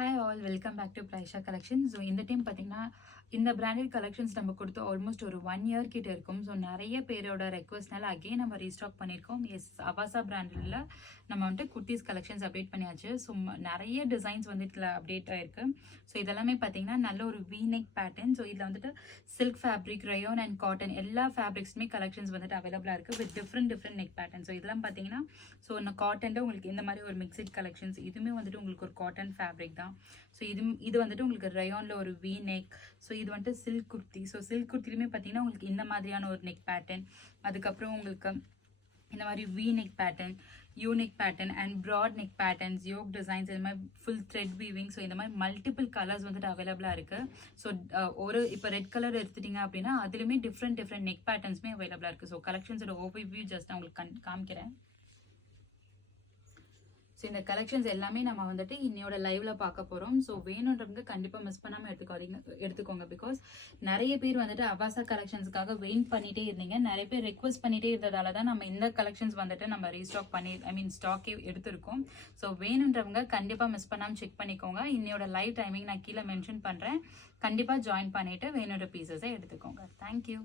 Hi all, welcome back to Praisha Collections. So இந்த time பார்த்தீங்கன்னா இந்த பிராண்டட் கலெக்ஷன்ஸ் நம்ம கொடுத்து ஆல்மோஸ்ட் ஒரு 1 year கிட்ட இருக்கும். ஸோ நிறைய பேரோட ரெக்வஸ்ட்னால அகெயின் நம்ம ரீஸ்டாக் பண்ணியிருக்கோம். எஸ், அவாசா பிராண்டில் நம்ம வந்துட்டு குர்த்திஸ் கலெக்ஷன்ஸ் அப்டேட் பண்ணியாச்சு. ஸோ நிறைய டிசைன்ஸ் வந்துட்டு இதில் அப்டேட் ஆயிருக்கு. ஸோ இதெல்லாமே பார்த்தீங்கன்னா நல்ல ஒரு வீநெக் பேட்டர்ன். ஸோ இதில் வந்துட்டு silk fabric, rayon and cotton எல்லா ஃபேப்ரிக்ஸுமே கலெக்ஷன்ஸ் வந்துட்டு அவைலபிளாக இருக்குது with different neck pattern. So இதெல்லாம் பார்த்தீங்கன்னா ஸோ இந்த காட்டனில் உங்களுக்கு இந்த மாதிரி ஒரு மிக்சட் கலெக்ஷன்ஸ், இதுவுமே வந்துட்டு உங்களுக்கு ஒரு காட்டன் ஃபேப்ரிக் தான். ஸோ இது வந்துட்டு உங்களுக்கு ரயோனில் ஒரு வி நெக். ஸோ இது வந்துட்டு சில்க் குர்த்தி. ஸோ சில்க் குர்த்திலுமே பார்த்தீங்கன்னா உங்களுக்கு இந்த மாதிரியான ஒரு நெக் பேட்டர்ன், அதுக்கப்புறம் உங்களுக்கு இந்த மாதிரி V neck pattern, U neck pattern and broad neck patterns, yoke designs, இந்த மாதிரி ஃபுல் த்ரெட் வீவிங். ஸோ இந்த மாதிரி மல்டிபிள் கலர்ஸ் வந்துட்டு அவைலபிளாக இருக்குது. ஸோ இப்போ ரெட் கலர் எடுத்துட்டீங்க அப்படின்னா அதுலேயுமே டிஃப்ரெண்ட் நெக் பேட்டர்ன்ஸுமே அவைலபிளாக இருக்குது. ஸோ கலெக்ஷன்ஸோட ஓவர்வியூ ஜஸ்ட் நான் உங்களுக்கு காமிக்கிறேன். ஸோ இந்த கலெக்ஷன்ஸ் எல்லாமே நம்ம வந்துட்டு இன்னையோட லைவ்ல பார்க்க போகிறோம். ஸோ வேணுன்றவங்க கண்டிப்பாக மிஸ் பண்ணாமல் எடுத்துக்கோங்க. பிகாஸ் நிறைய பேர் வந்துட்டு அவாசா கலெக்ஷன்ஸ்க்காக வெயிட் பண்ணிட்டே இருந்தீங்க. நிறைய பேர் ரெக்வஸ்ட் பண்ணிட்டே இருந்ததால தான் நம்ம இந்த கலெக்ஷன்ஸ் வந்துட்டு நம்ம ரீஸ்டாக் பண்ணி ஸ்டாக்கே எடுத்திருக்கோம். ஸோ வேணுன்றவங்க கண்டிப்பாக மிஸ் பண்ணாமல் செக் பண்ணிக்கோங்க. இன்னையோட லைவ் டைமிங் நான் கீழே மென்ஷன் பண்ணுறேன். கண்டிப்பாக ஜாயின் பண்ணிட்டு வேணுன்ற பீசஸை எடுத்துக்கோங்க. தேங்க்யூ.